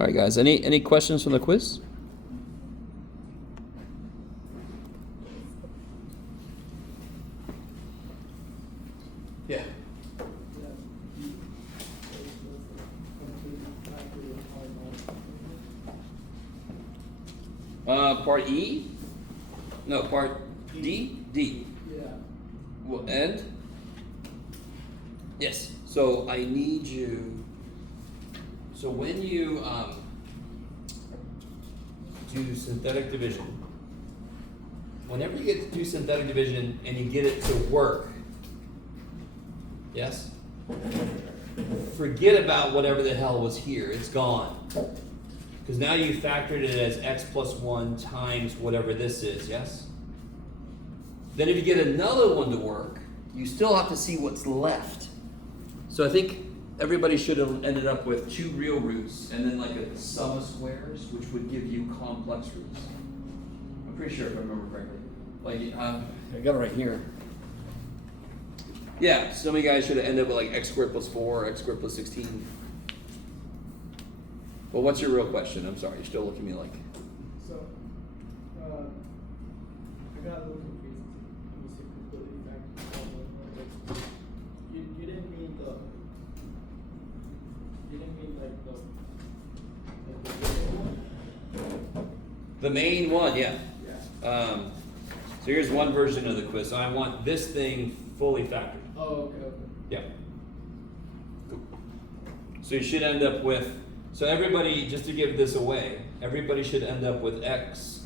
All right, guys. Any questions from the quiz? Yeah. Part E? No, part D? D. Yeah. Well, and? Yes. So I need you. So when you do synthetic division, whenever you get to do synthetic division and you get it to work, yes? Forget about whatever the hell was here. It's gone. Because now you factored it as x plus 1 times whatever this is, yes? Then if you get another one to work, you still have to see what's left. So I think everybody should have ended up with 2 real roots and then like a sum of squares, which would give you complex roots. I'm pretty sure if I remember correctly. Like, I got it right here. Yeah, some of you guys should have ended up with like x squared plus 4, x squared plus 16. Well, what's your real question? I'm sorry, you're still looking at me like. So, I got a little confused. Let me see if we put it back. You didn't mean The main one, yeah. Yeah. So here's one version of the quiz. So I want this thing fully factored. Oh, okay. Yeah. So you should end up with, so everybody, just to give this away, everybody should end up with x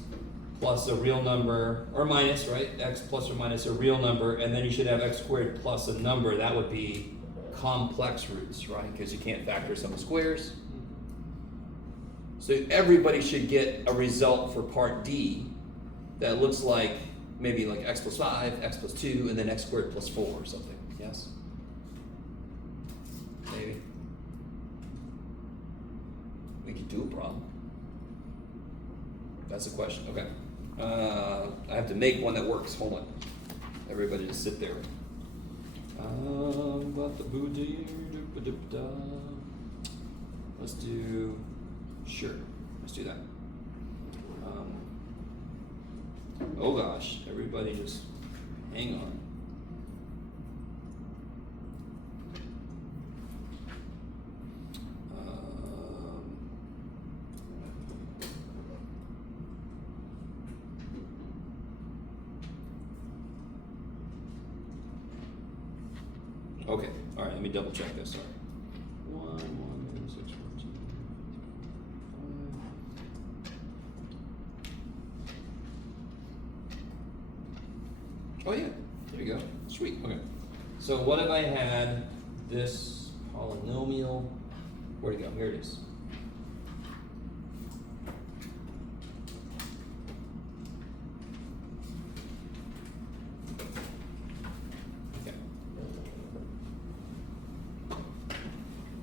plus a real number, or minus, right? X plus or minus a real number, and then you should have x squared plus a number. That would be complex roots, right? Because you can't factor sum of squares. So everybody should get a result for part D that looks like maybe like x plus 5, x plus 2, and then x squared plus 4 or something. Yes? Maybe. We could do a problem. That's the question. Okay. I have to make one that works. Hold on. Everybody just sit there. Let's do, sure, let's do that. Oh gosh, everybody just hang on. Okay, all right, let me double check this. Sorry. 1, 1, 6, 14, 5. Oh yeah, there you go. Sweet, okay. So what if I had this polynomial? Where'd it go? Here it is.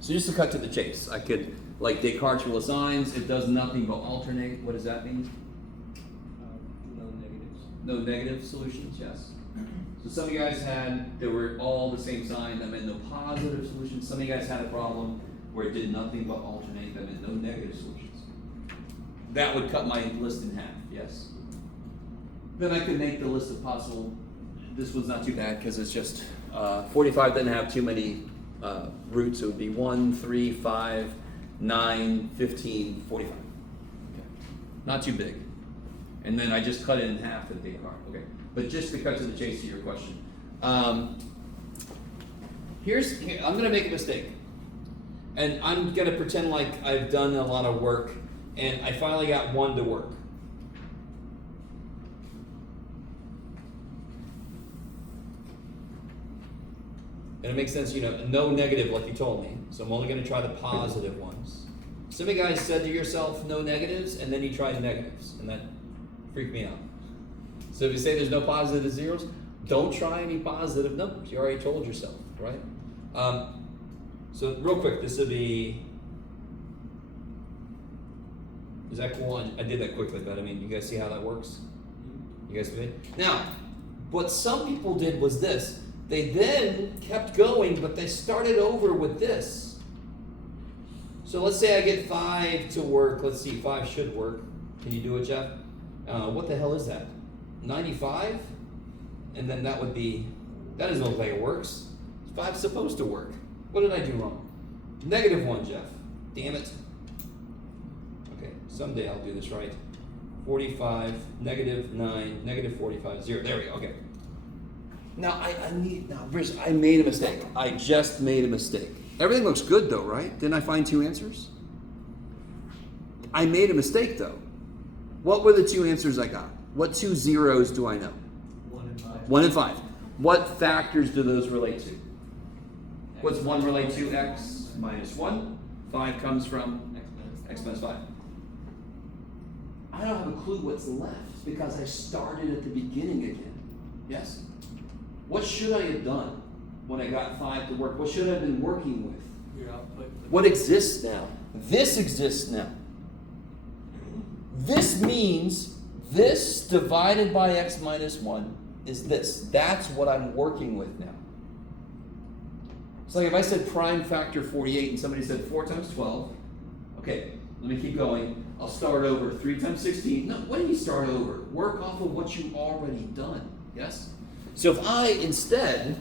So just to cut to the chase, I could, like Descartes' rule of signs, it does nothing but alternate. What does that mean? No negatives. No negative solutions, yes. So some of you guys they were all the same sign, that meant no positive solutions. Some of you guys had a problem where it did nothing but alternate, that meant no negative solutions. That would cut my list in half, yes. Then I could make the list of possible, this one's not too bad because it's just, 45 doesn't have too many roots. It would be 1, 3, 5, 9, 15, 45. Okay. Not too big. And then I just cut it in half for the Descartes. Okay. But just to cut to the chase to your question. I'm going to make a mistake. And I'm going to pretend like I've done a lot of work and I finally got one to work. And it makes sense, no negative like you told me. So I'm only going to try the positive ones. Some of you guys said to yourself, no negatives, and then you tried negatives. And that freaked me out. So if you say there's no positive zeros, don't try any positive numbers. You already told yourself, right? So real quick, this would be, is that cool? I did that quickly, but I mean, you guys see how that works? You guys see it? Now, what some people did was this. They then kept going, but they started over with this. So let's say I get 5 to work. Let's see, 5 should work. Can you do it, Jeff? What the hell is that? 95? And then that would be, that doesn't look like it works. 5's supposed to work. What did I do wrong? -1, Jeff. Damn it. Okay, someday I'll do this right. 45, -9, -45, 0. There we go, okay. Now, Bruce, I made a mistake. I just made a mistake. Everything looks good though, right? Didn't I find 2 answers? I made a mistake though. What were the 2 answers I got? What 2 zeros do I know? 1 and 5. 1 and 5. What factors do those relate to? What's 1 relate to? X minus 1. 5 comes from x minus 5. I don't have a clue what's left because I started at the beginning again. Yes? What should I have done when I got 5 to work? What should I have been working with? Your output. What exists now? This exists now. This means this divided by x minus 1 is this. That's what I'm working with now. It's like if I said prime factor 48 and somebody said 4 times 12. Okay, let me keep going. I'll start over. 3 times 16. No, what do you start over? Work off of what you've already done. Yes? So if I instead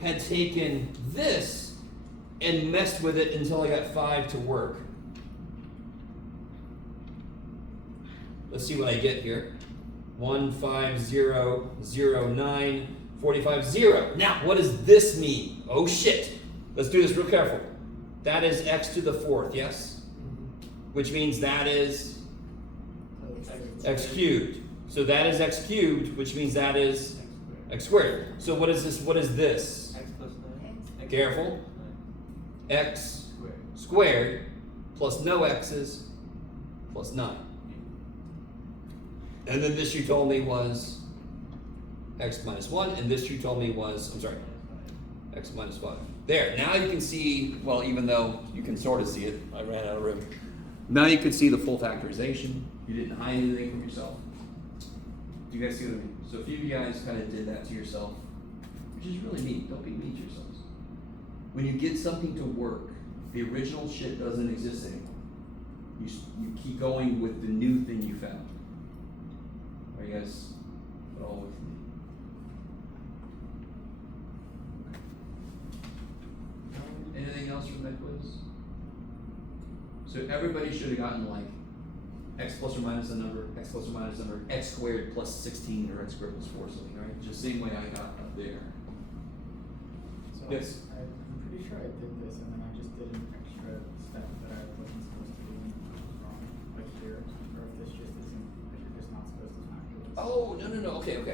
had taken this and messed with it until I got 5 to work. Let's see what I get here. 1, 5, 0, 0, 9, 45, 0. Now, what does this mean? Oh shit. Let's do this real careful. That is x to the 4th, yes? Which means that is x cubed. So that is x cubed, which means that is x squared. So what is this? What is this? X plus 9. Careful. X squared plus no x's plus 9. And then this you told me was x minus 1, and this you told me was, I'm sorry, x minus 5. There, now you can see, well, even though you can sort of see it, I ran out of room. Now you can see the full factorization. You didn't hide anything from yourself. Do you guys see what I mean? So a few of you guys kind of did that to yourself, which is really neat. Don't be mean to yourselves. When you get something to work, the original shit doesn't exist anymore. You keep going with the new thing you found. Are you guys all with me? Anything else from that quiz? So everybody should have gotten like x plus or minus a number, x plus or minus a number, x squared plus 16 or x squared plus 4 something, right? Just same way I got up there. So Yes. I'm pretty sure I did this and then I just did an extra step that I wasn't supposed to do and it was wrong, like here, or if this just isn't, if you're just not supposed to factor this. Oh, no, okay. Or if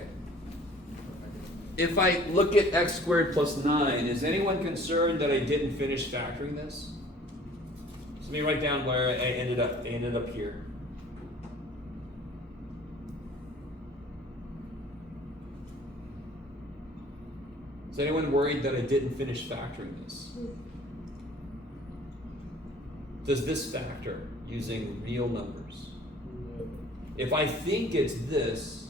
I did it. If I look at x squared plus 9, is anyone concerned that I didn't finish factoring this? So let me write down where I ended up. I ended up here. Is anyone worried that I didn't finish factoring this? Does this factor using real numbers? No. If I think it's this,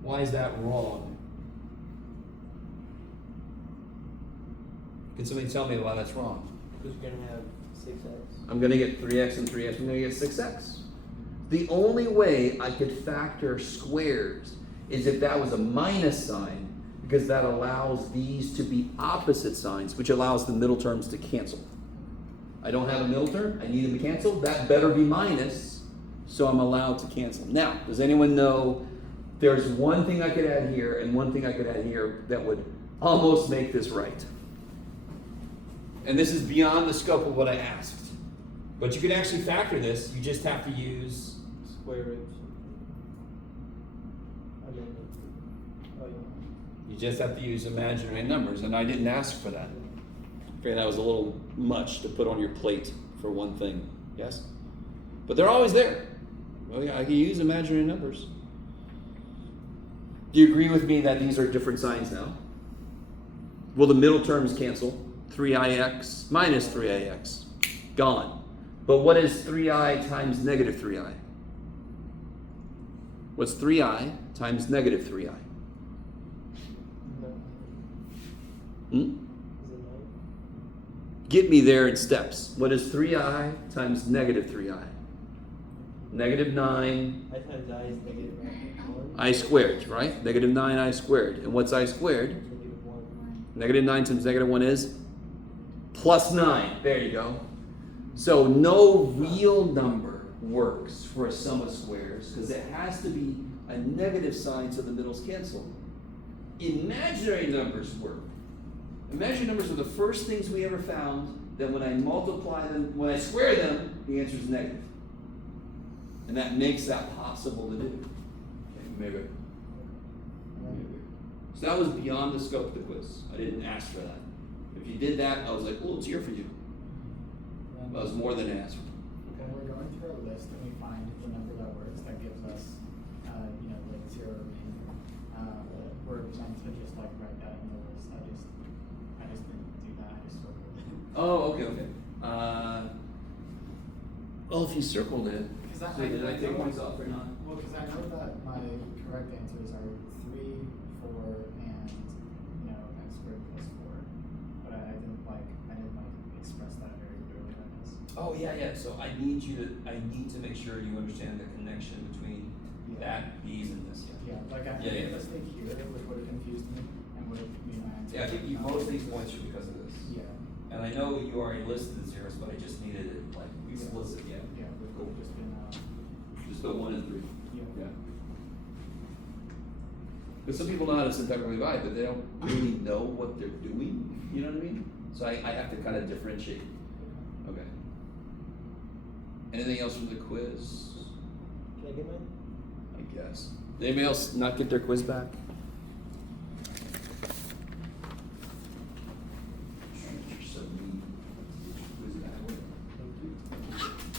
why is that wrong? Can somebody tell me why that's wrong? Because you're going to have 6x. I'm going to get 3x and 3x. I'm going to get 6x. The only way I could factor squares is if that was a minus sign, because that allows these to be opposite signs, which allows the middle terms to cancel. I don't have a middle term. I need them to cancel. That better be minus, so I'm allowed to cancel. Now, does anyone know there's one thing I could add here and one thing I could add here that would almost make this right? And this is beyond the scope of what I asked. But you can actually factor this. You just have to use Square root. I mean, oh, yeah. You just have to use imaginary numbers, and I didn't ask for that. Okay, that was a little much to put on your plate for one thing, yes? But they're always there. Well, yeah, I can use imaginary numbers. Do you agree with me that these are different signs now? Will the middle terms cancel? 3ix minus 3ix, gone. But what is 3i times negative 3i? What's 3i times negative 3i? No. Hmm? Is it 9? Get me there in steps. What is 3i times negative 3i? Negative 9 I times I is negative 1. I squared, right? Negative 9i squared. And what's I squared? Negative 1. Negative 9 times negative 1 is plus 9. There you go. So no real number works for a sum of squares because it has to be a negative sign so the middles cancel. Imaginary numbers work. Imaginary numbers are the first things we ever found that when I multiply them, when I square them, the answer is negative. And that makes that possible to do. Okay, maybe. So that was beyond the scope of the quiz. I didn't ask for that. If you did that, I was like, oh, it's here for you. That was more than I asked for. When we're going through a list and we find the number that works, that gives us, like 0 remaining, we're meant to just like write that in the list. I just didn't do that. I just circled it. Oh, okay. Well, if you circled it, Because so did I take points off or not? Well, because I know that my correct answers are 3, 4, and x squared plus 4. But I didn't express that very clearly, I guess. Oh yeah. So I need to make sure you understand the connection between that, these, and this. Yeah, like I Yeah. made a mistake here, which would have confused me and would have made my answer. Yeah, I think most of these points are because of this. Yeah. And I know you already listed the zeros, but I just needed it like explicit. Yeah. Yeah, would Cool. have just been, Just the 1 and 3. yeah. Because some people know how to syntactically divide, but they don't really know what they're doing. You know what I mean? So I have to kind of differentiate. Okay. Anything else from the quiz? Can I get mine? I guess. Did anybody else not get their quiz back?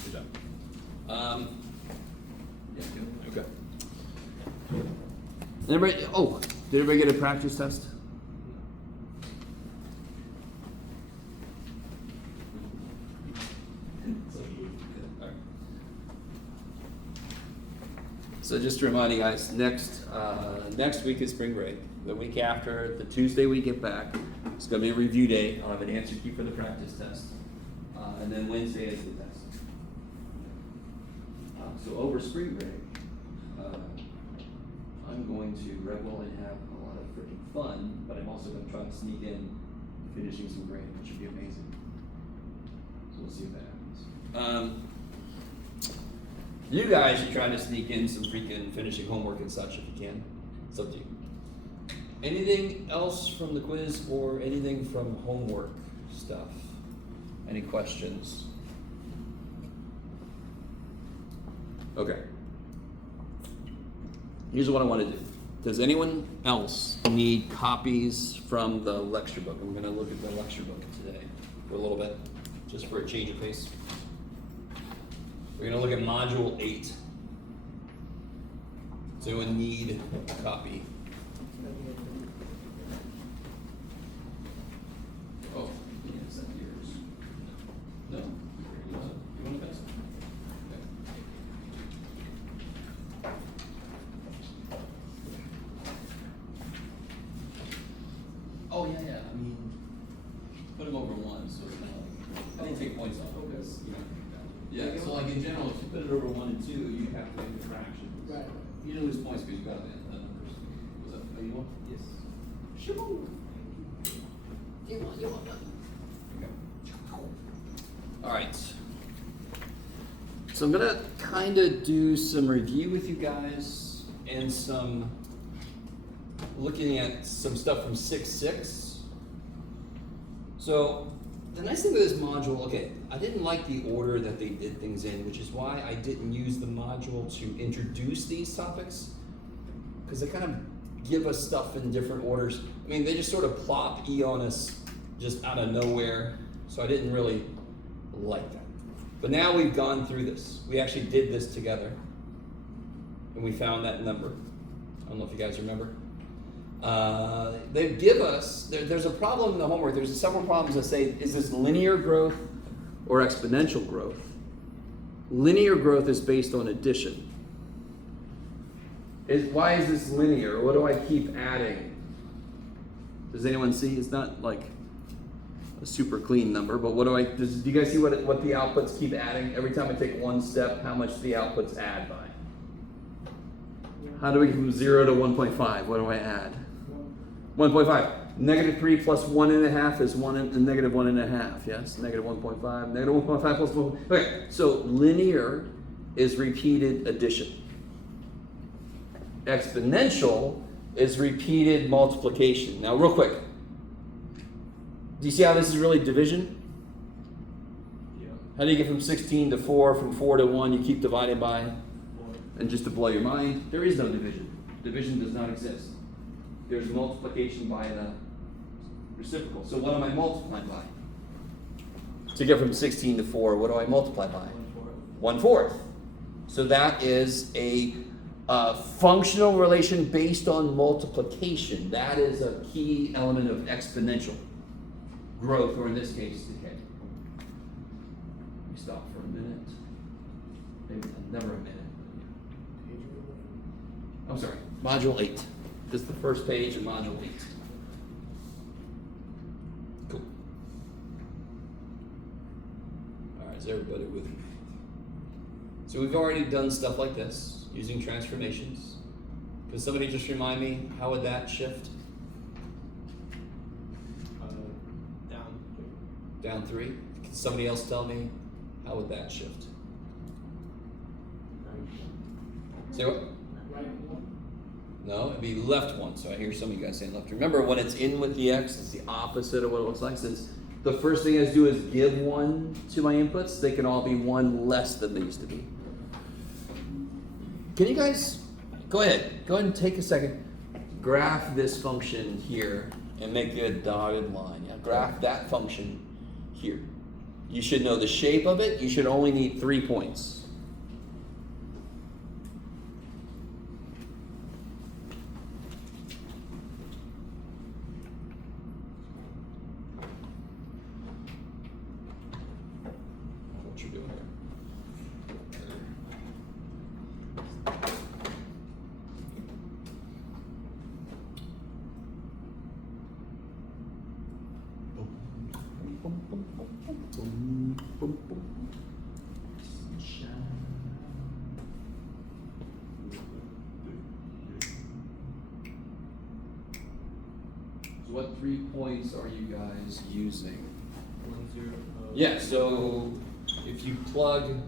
Good job. Yeah, good. Okay. Did everybody get a practice test? So just to remind you guys, next week is spring break. The week after, the Tuesday we get back, it's going to be a review day. I'll have an answer key for the practice test. And then Wednesday is the test. So over spring break, I'm going to revel and have a lot of freaking fun, but I'm also going to try to sneak in finishing some grading, which would be amazing. So we'll see if that happens. You guys should try to sneak in some freaking finishing homework and such if you can. It's up to you. Anything else from the quiz or anything from homework stuff? Any questions? Okay. Here's what I want to do. Does anyone else need copies from the lecture book? I'm going to look at the lecture book today for a little bit, just for a change of pace. We're going to look at Module 8. So anyone need a copy? Oh, yeah, is that yours? No? You want to pass it? Okay. Oh, yeah. I mean, put them over 1, so it's not like, I didn't take points off because, yeah, so like in general, if you put it over 1 and 2, you have to make the fractions. Right. You don't lose points because you got the numbers. Was that what you want? Yes. Sure. You want that? Okay. All right. So I'm gonna kind of do some review with you guys and some looking at some stuff from 6.6. So the nice thing with this module, okay, I didn't like the order that they did things in, which is why I didn't use the module to introduce these topics, because they kind of give us stuff in different orders. I mean, they just sort of plop E on us just out of nowhere, so I didn't really like that. But now we've gone through this. We actually did this together, and we found that number. I don't know if you guys remember. They give us, there's a problem in the homework. There's several problems that say, is this linear growth or exponential growth? Linear growth is based on addition. Why is this linear? What do I keep adding? Does anyone see? It's not like a super clean number, but what do you guys see what the outputs keep adding? Every time I take one step, how much the outputs add by? How do we get from 0 to 1.5? What do I add? 1.5. Negative 3 plus 1.5 is negative 1.5. Yes? Negative 1.5. Negative 1.5 plus 1. Okay, so linear is repeated addition. Exponential is repeated multiplication. Now, real quick. Do you see how this is really division? Yeah. How do you get from 16 to 4, from 4 to 1? You keep dividing by. And just to blow your mind, there is no division. Division does not exist. There's multiplication by the reciprocal. So what am I multiplying by? To get from 16 to 4, what do I multiply by? 1/4. So that is a functional relation based on multiplication. That is a key element of exponential growth, or in this case, decay. Let me stop for a minute. Maybe never a minute. I'm sorry, Module 8. This is the first page in Module 8. Cool. All right, is everybody with me? So we've already done stuff like this, using transformations. Can somebody just remind me, how would that shift? Down 3. Can somebody else tell me, how would that shift? Say what? No, it'd be left 1. So I hear some of you guys saying left. Remember, when it's in with the x, it's the opposite of what it looks like. Since the first thing I do is give 1 to my inputs, they can all be 1 less than they used to be. Can you guys, go ahead and take a second, graph this function here and make a dotted line. Yeah, graph that function here. You should know the shape of it. You should only need 3 points. What 3 points are you guys using? 1, 0. Yeah, so if you plug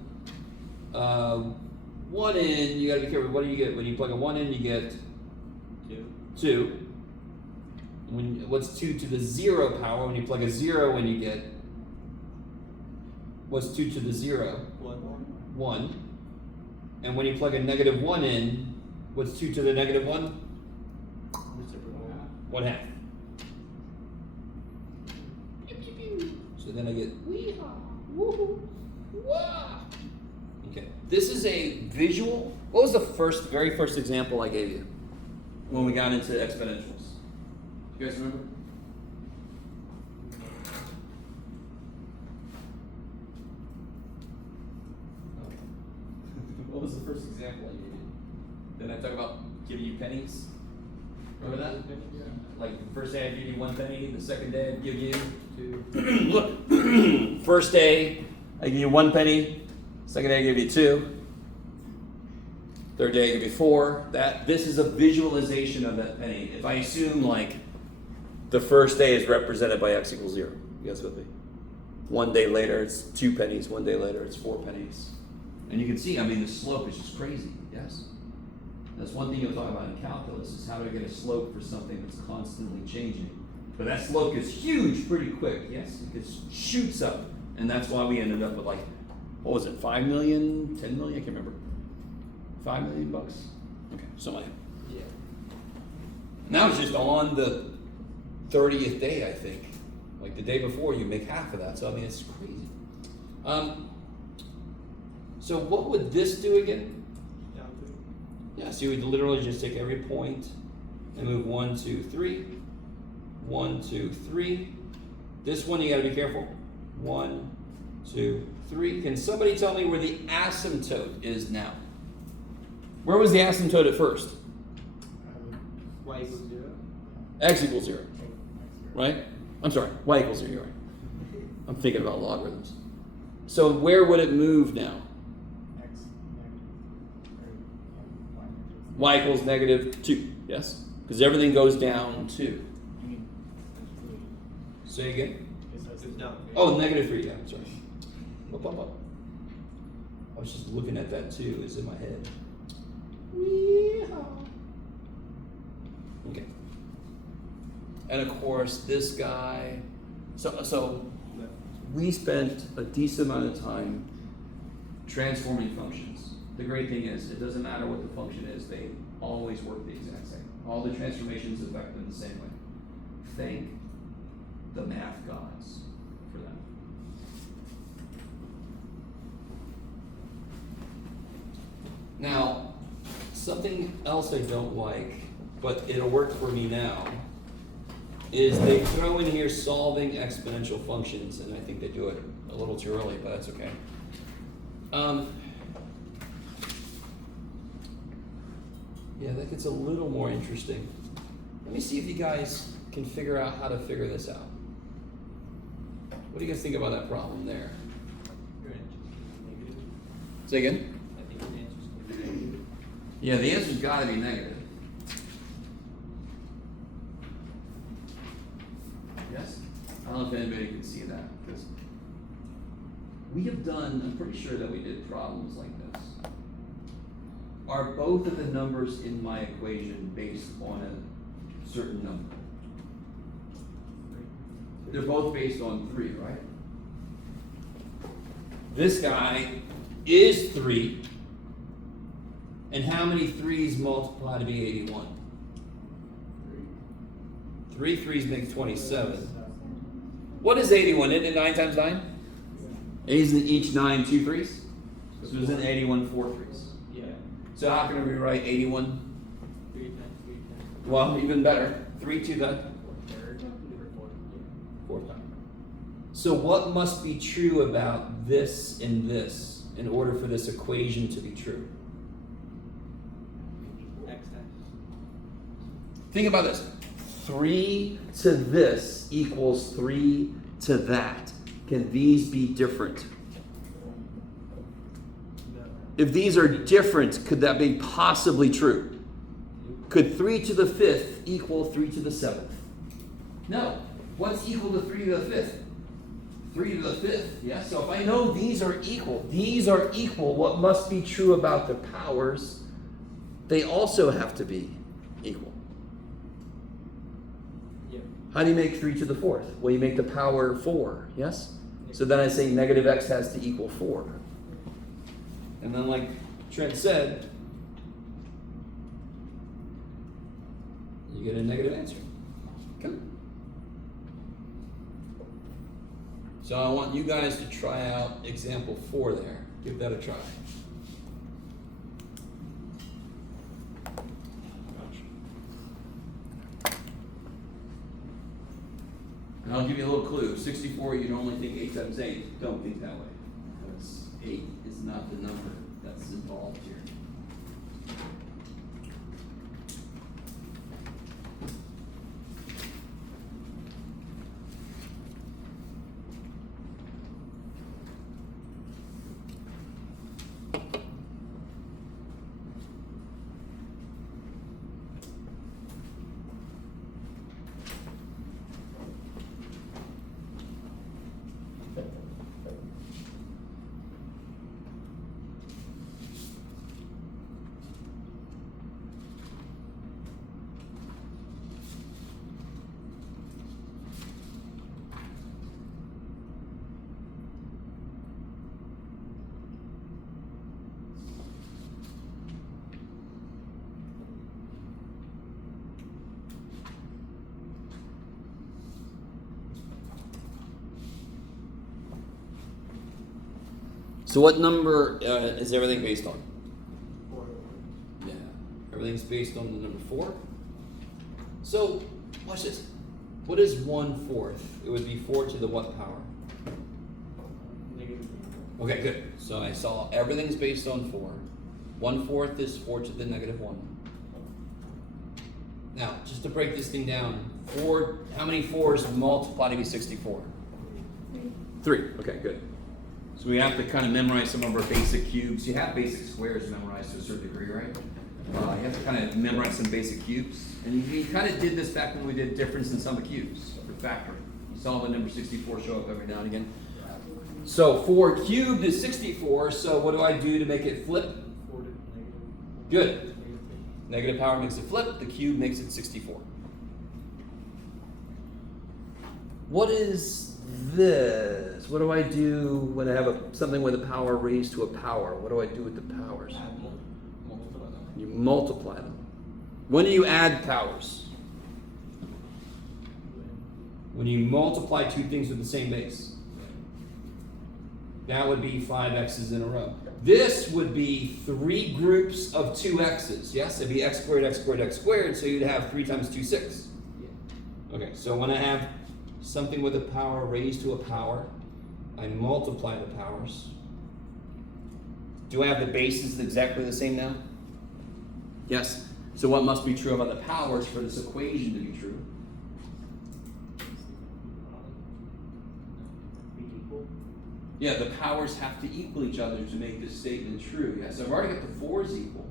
1 in, you gotta be careful. What do you get? When you plug a 1 in, you get 2. What's 2 to the 0 power? When you plug a 0 in, you get, what's 2 to the 0? 1. And when you plug a negative 1 in, what's 2 to the negative 1? 1/2. So then I get wee-haw, woohoo, wah. Okay, this is a visual. What was the very first example I gave you when we got into exponentials? You guys remember? What was the first example I gave you? Didn't I talk about giving you pennies? Remember that? Like the first day I give you 1 penny, the second day I give you 2. Look, first day I give you 1 penny, second day I give you 2, third day I give you 4. This is a visualization of that penny. If I assume like the first day is represented by x equals 0, you guys with me? 1 day later it's 2 pennies, 1 day later it's 4 pennies. And you can see, I mean, the slope is just crazy, yes? That's one thing you'll talk about in calculus is how do I get a slope for something that's constantly changing. But that slope is huge pretty quick, yes? It just shoots up. And that's why we ended up with like, what was it, 5 million, 10 million? I can't remember. 5 million bucks? Okay, something like that. Yeah. Now it's just on the 30th day, I think. Like the day before, you make half of that. So, I mean, it's crazy. So what would this do again? Yeah, so you would literally just take every point and move 1, 2, 3. 1, 2, 3. This one you gotta be careful. 1, 2, 3. Can somebody tell me where the asymptote is now? Where was the asymptote at first? Y equals 0. X equals 0. Right? I'm sorry, y equals 0, you're right. I'm thinking about logarithms. So where would it move now? X negative, or Y equals negative 2, yes? Because everything goes down 2. you mean, Say again? it's down. Oh, negative 3, yeah, sorry. Up. I was just looking at that too, it's in my head. Okay. And of course, this guy, so we spent a decent amount of time transforming functions. The great thing is, it doesn't matter what the function is, they always work the exact same. All the transformations affect them the same way. Thank the math gods for that. Now, something else I don't like, but it'll work for me now, is they throw in here solving exponential functions, and I think they do it a little too early, but that's okay. Yeah, that gets a little more interesting. Let me see if you guys can figure out how to figure this out. What do you guys think about that problem there? Say again? I think the answer's negative. Yeah, the answer's gotta be negative. Yes? I don't know if anybody can see that, because we have done, I'm pretty sure that we did problems like this. Are both of the numbers in my equation based on a certain number? They're both based on 3, right? This guy is 3. And how many 3's multiply to be 81? 3 3's make 27. What is 81? Isn't it 9 times 9? Isn't each 9 2 3's? So isn't 81 4 3's? Yeah. So how can we write 81? 3 times 3 times. Well, even better. 3 to the Third. fourth time. So what must be true about this and this in order for this equation to be true? X times. Think about this. 3 to this equals 3 to that. Can these be different? If these are different, could that be possibly true? Could 3 to the 5th equal 3 to the 7th? No. What's equal to 3 to the 5th? 3 to the 5th, yes? So if I know these are equal, what must be true about the powers? They also have to be equal. Yeah. How do you make 3 to the 4th? Well, you make the power 4, yes? So then I say negative x has to equal 4. And then like Trent said, you get a negative answer. Okay. So I want you guys to try out example 4 there. Give that a try. And I'll give you a little clue. 64, you'd only think 8 times 8. Don't think that way. Because 8 is not the number that's involved here. So what number is everything based on? 4. Yeah, everything's based on the number 4. So, watch this. What is 1/4? It would be 4 to the what power? Negative. Okay, good. So I saw everything's based on 4. 1/4 is 4 to the negative 1. Now, just to break this thing down, how many 4's multiply to be 64? 3. Okay, good. So we have to kind of memorize some of our basic cubes. You have basic squares memorized to a certain degree, right? You have to kind of memorize some basic cubes. And we kind of did this back when we did difference in sum of cubes, or factoring. You saw the number 64 show up every now and again. So 4 cubed is 64, so what do I do to make it flip? 4 to negative. Good. Negative power makes it flip, the cube makes it 64. What is this? What do I do when I have something with a power raised to a power? What do I do with the powers? You multiply them. When do you add powers? When you multiply two things with the same base. That would be 5 x's in a row. This would be 3 groups of 2 x's. Yes, it'd be x squared, x squared, x squared, so you'd have 3 times 2, 6. Yeah. Okay, so when I have something with a power raised to a power, I multiply the powers. Do I have the bases exactly the same now? Yes. So what must be true about the powers for this equation to be true? Yeah, the powers have to equal each other to make this statement true. Yes, I've already got the 4's equal.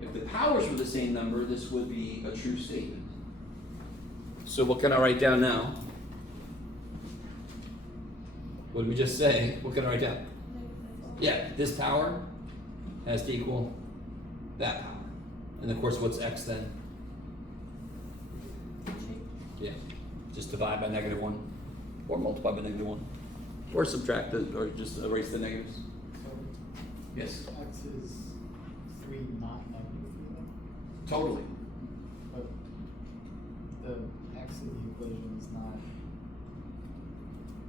If the powers were the same number, this would be a true statement. So what can I write down now? What did we just say? What can I write down? Yeah, this power has to equal that power. And of course, what's x then? Yeah, just divide by -1, or multiply by -1, or subtract it, or just erase the negatives. So Yes, x is 3 not negative 3 then? totally. But the x of the equation is not,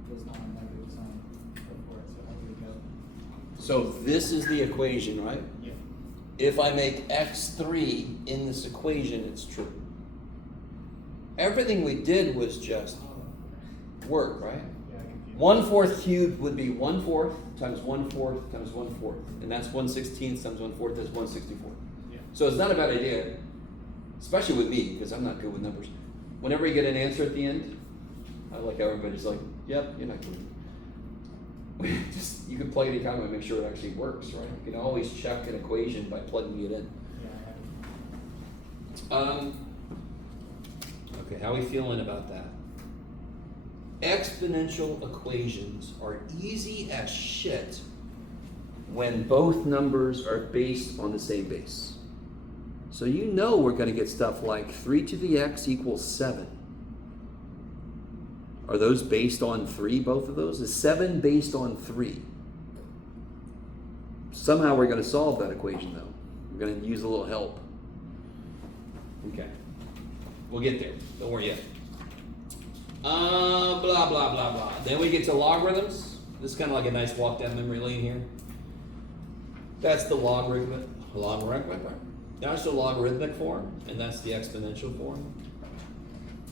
does not have a negative sign before it, so how do we go? So this is the equation, right? Yeah. If I make x3 in this equation, it's true. Everything we did was just work, right? Yeah, I confused. 1/4 cubed would be 1/4 times 1/4 times 1/4. And that's 1/16 times 1/4, that's 1/64. Yeah. So it's not a bad idea, especially with me, because I'm not good with numbers. Whenever you get an answer at the end, I like how everybody's like, yep, you're not good. Just, you can plug it in time and make sure it actually works, right? You can always check an equation by plugging it in. Yeah, Okay, how are we feeling about that? Exponential equations are easy as shit when both numbers are based on the same base. So you know we're going to get stuff like 3 to the x equals 7. Are those based on 3, both of those? Is 7 based on 3? Somehow we're going to solve that equation, though. We're going to use a little help. Okay. We'll get there. Don't worry yet. Blah, blah, blah, blah. Then we get to logarithms. This is kind of like a nice walk down memory lane here. That's the logarithmic. That's the logarithmic form, and that's the exponential form.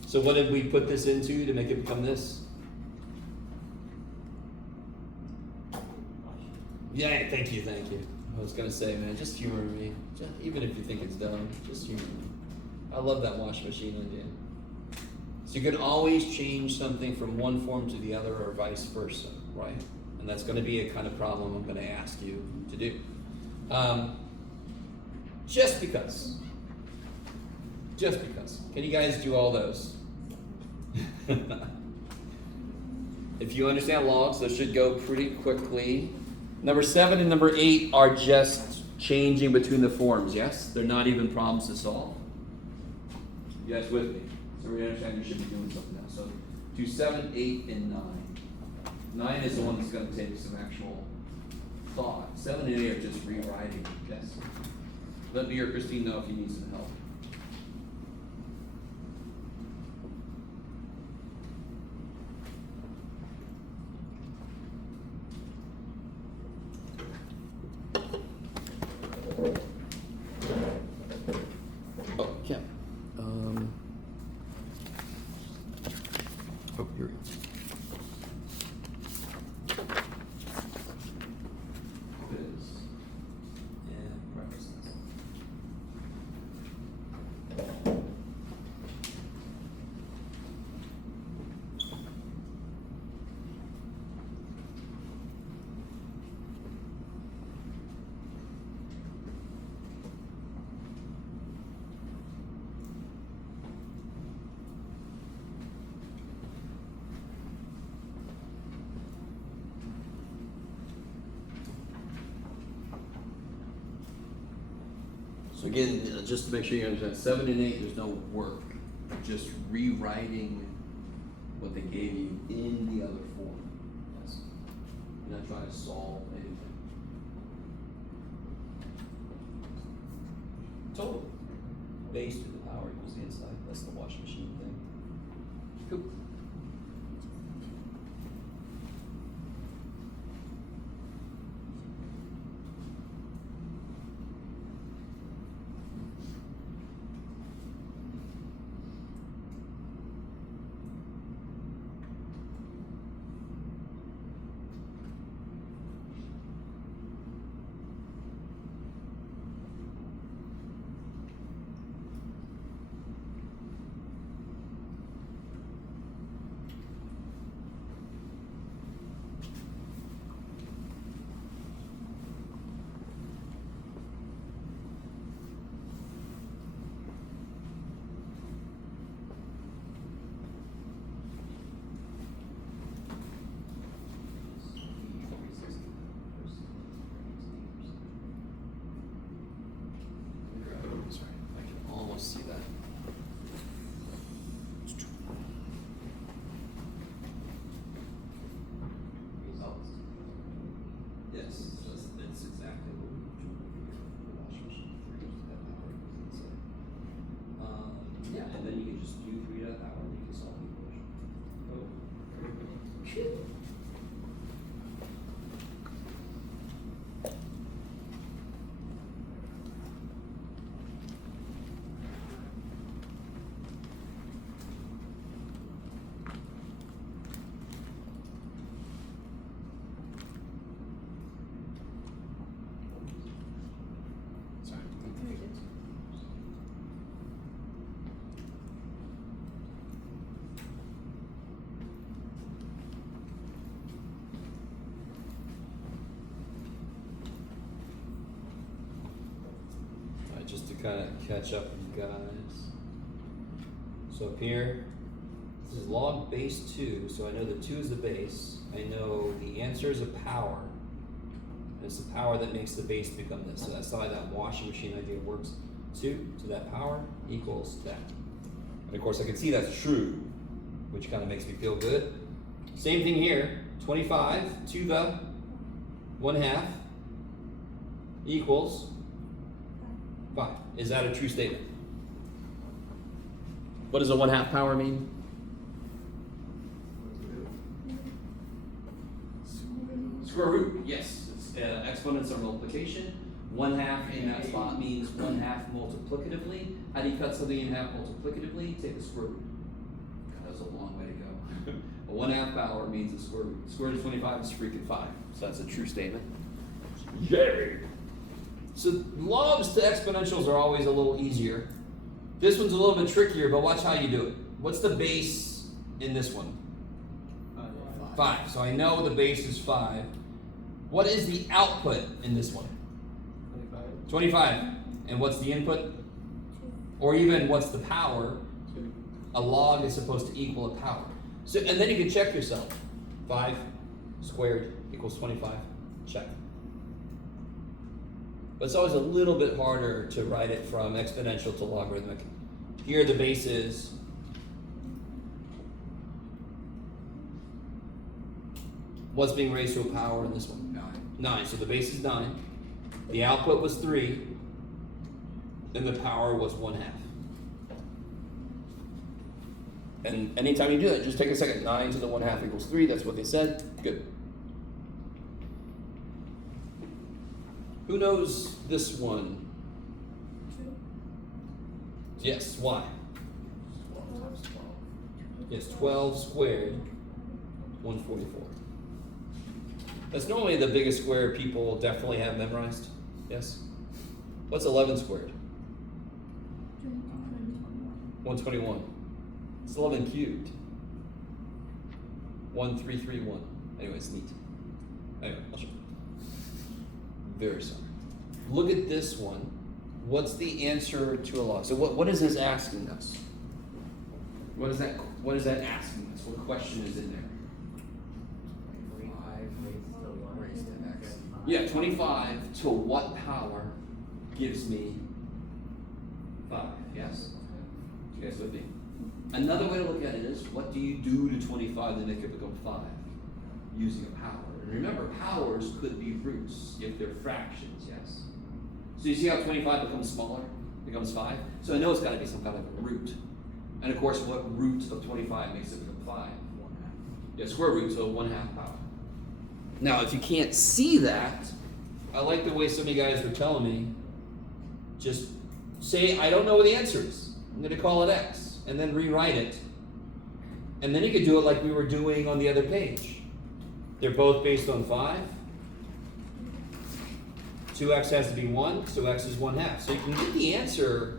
So what did we put this into to make it become this? Yeah, thank you. I was gonna say, man, just humor me. Even if you think it's dumb, just humor me. I love that wash machine idea. So you can always change something from one form to the other or vice versa, right? And that's gonna be a kind of problem I'm gonna ask you to do. Just because. Can you guys do all those? If you understand logs, those should go pretty quickly. Number 7 and number 8 are just changing between the forms, yes? They're not even problems to solve. You guys with me? So we understand you should be doing something now. So do 7, 8, and 9. 9 is the one that's going to take some actual thought. 7 and 8 are just rewriting, yes? Let me or Christine know if you need some help. Oh, yeah. Oh, here we go. So again, just to make sure you understand, 7 and 8, there's no work. Just rewriting what they gave you in the other form. Yes. You're not trying to solve anything. Total. Base to the power equals the inside. That's the washing machine thing. Cool. See that. Results. Yes, that's exactly what we do here. The washing machine 3 to that power equals inside. Yeah, and then you can just do 3 to that power and you can solve the equation. Oh. Just to kind of catch up with you guys. So up here, this is log base 2, so I know the 2 is the base. I know the answer is a power. And it's the power that makes the base become this. So that's how that washing machine idea works. 2 to that power equals that. And of course I can see that's true, which kind of makes me feel good. Same thing here, 25 to the 1/2 equals 5. Is that a true statement? What does a 1/2 power mean? Square root, yes. It's, exponents are multiplication. 1/2 in that spot means 1/2 multiplicatively. How do you cut something in half multiplicatively? Take the square root. God, that's a long way to go. A 1/2 power means the square root. Square root of 25 is freaking 5. So that's a true statement. Yay! So logs to exponentials are always a little easier. This one's a little bit trickier, but watch how you do it. What's the base in this one? 5. So I know the base is 5. What is the output in this one? 25. And what's the input? Or even what's the power? 2. A log is supposed to equal a power. So, and then you can check yourself. 5 squared equals 25. Check. But it's always a little bit harder to write it from exponential to logarithmic. Here the base is what's being raised to a power in this one? 9. So the base is 9. The output was 3. And the power was 1/2. And anytime you do that, just take a second. 9 to the 1/2 equals 3. That's what they said. Good. Who knows this one? 2. Yes, why? 12 times 12. Yes, 12 squared, 144. That's normally the biggest square people definitely have memorized. Yes? What's 11 squared? 121. It's 11 cubed. 1331. Anyway, it's neat. Anyway, I'll show you. Very sorry. Look at this one. What's the answer to a log? So what is this asking us? What is that asking us? What question is in there? 5 raised to x. Yeah, 25 to what power gives me 5, yes? You guys with me? Another way to look at it is, what do you do to 25 to make it become 5? Using a power. And remember, powers could be roots if they're fractions, yes? So you see how 25 becomes smaller? Becomes 5? So I know it's got to be some kind of a root. And of course, what root of 25 makes it become 5? 1/2. Yeah, square root, so 1/2 power. Now, if you can't see that, I like the way some of you guys were telling me, just say, I don't know what the answer is. I'm going to call it x, and then rewrite it. And then you could do it like we were doing on the other page. They're both based on 5. 2x has to be 1, so x is 1/2. So you can get the answer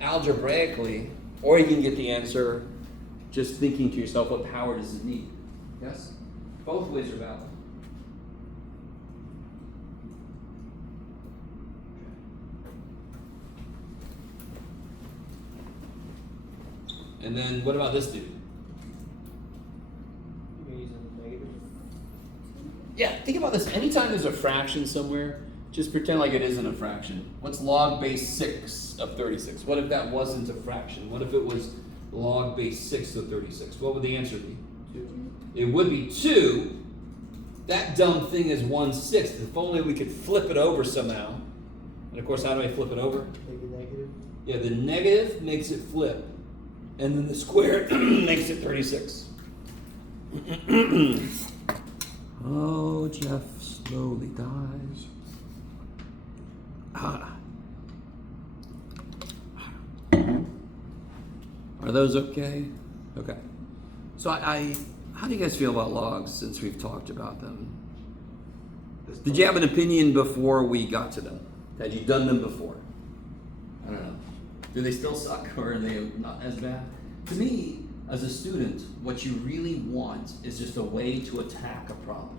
algebraically, or you can get the answer just thinking to yourself, what power does it need? Yes? Both ways are valid. And then what about this dude? You can use a negative. Yeah, think about this. Anytime there's a fraction somewhere, just pretend like it isn't a fraction. What's log base 6 of 36? What if that wasn't a fraction? What if it was log base 6 of 36? What would the answer be? 2. It would be 2. That dumb thing is 1/6. If only we could flip it over somehow. And of course, how do I flip it over? Take a negative. Yeah, the negative makes it flip. And then the square makes it 36. Oh, Jeff slowly dies. Are those okay? Okay. So how do you guys feel about logs since we've talked about them? Did you have an opinion before we got to them? Had you done them before? I don't know. Do they still suck, or are they not as bad? To me, as a student, what you really want is just a way to attack a problem.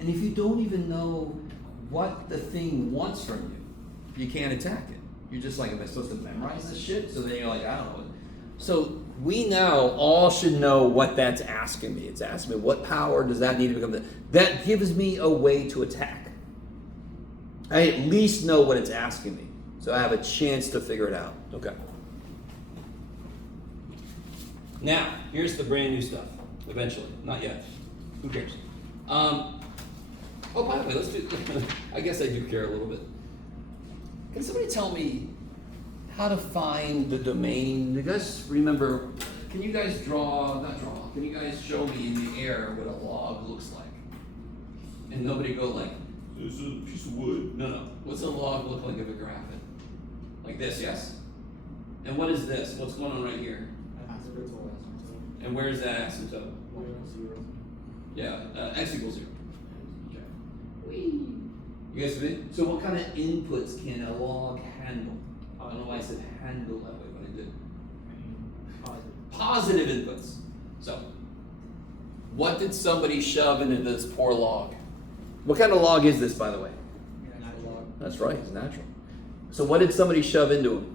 And if you don't even know what the thing wants from you, you can't attack it. You're just like, am I supposed to memorize this shit? So then you're like, I don't know. So we now all should know what that's asking me. It's asking me, what power does that need to become? That gives me a way to attack. I at least know what it's asking me. So I have a chance to figure it out. Okay. Now, here's the brand new stuff. Eventually. Not yet. Who cares? Oh, by the way, let's do... I guess I do care a little bit. Can somebody tell me how to find the domain? Do you guys remember... Can you guys can you guys show me in the air what a log looks like? And nobody go like, this is a piece of wood. No. What's a log look like if you graph it? Like this, yes? And what is this? What's going on right here? And where is that asymptote? 0. Yeah, x equals 0. Okay. Whee. You guys with me? So what kind of inputs can a log handle? I don't know why I said handle that way, but I did. Positive inputs. So, what did somebody shove into this poor log? What kind of log is this, by the way? Natural. That's right, it's natural. So what did somebody shove into him?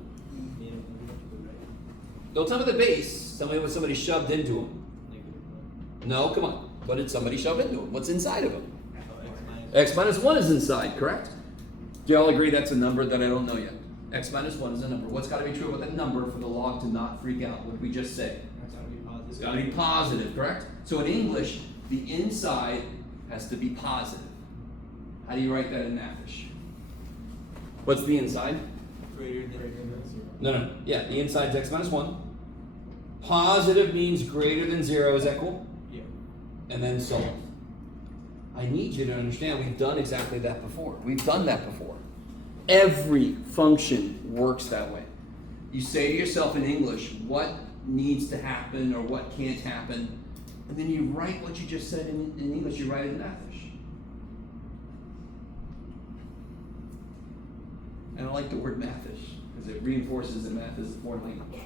Don't tell me the base. Tell me what somebody shoved into him. No, come on. What did somebody shove into him? What's inside of him? X minus 1 is inside, correct? Do you all agree that's a number that I don't know yet? X minus 1 is a number. What's got to be true about that number for the log to not freak out? What did we just say? It's got to be positive, correct? So in English, the inside has to be positive. How do you write that in Mathish? What's the inside? Greater than 0. No. Yeah, the inside's x minus 1. Positive means greater than 0. Is that cool? Yeah. And then so on. I need you to understand we've done exactly that before. We've done that before. Every function works that way. You say to yourself in English what needs to happen or what can't happen, and then you write what you just said in English, you write it in Mathish. And I like the word Mathish because it reinforces that math is a foreign language.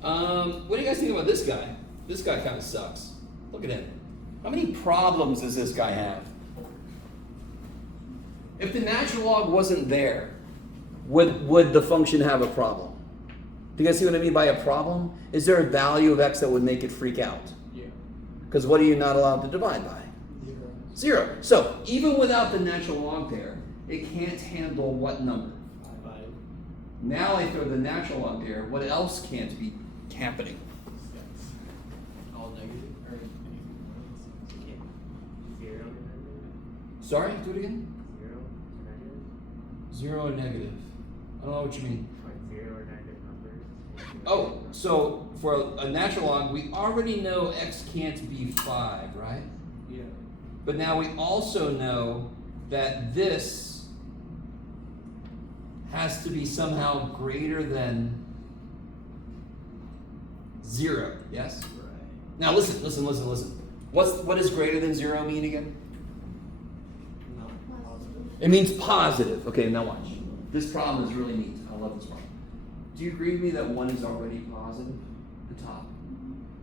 What do you guys think about this guy? This guy kind of sucks. Look at him. How many problems does this guy have? If the natural log wasn't there, would the function have a problem? Do you guys see what I mean by a problem? Is there a value of x that would make it freak out? Yeah. Because what are you not allowed to divide by? 0. 0. So even without the natural log there, It can't handle what number? 5. Now I throw the natural log there. What else can't be happening? All negative. Or anything more than 6. Zero or negative? Sorry, do it again. Zero or negative? 0 or negative. I don't know what you mean. Like zero or negative numbers? Oh, so for a natural log, we already know x can't be 5, right? Yeah. But now we also know that this has to be somehow greater than 0, yes? Right. Now listen. What does greater than 0 mean again? Not positive. It means positive. Okay, now watch. This problem is really neat. I love this problem. Do you agree with me that 1 is already positive? The top.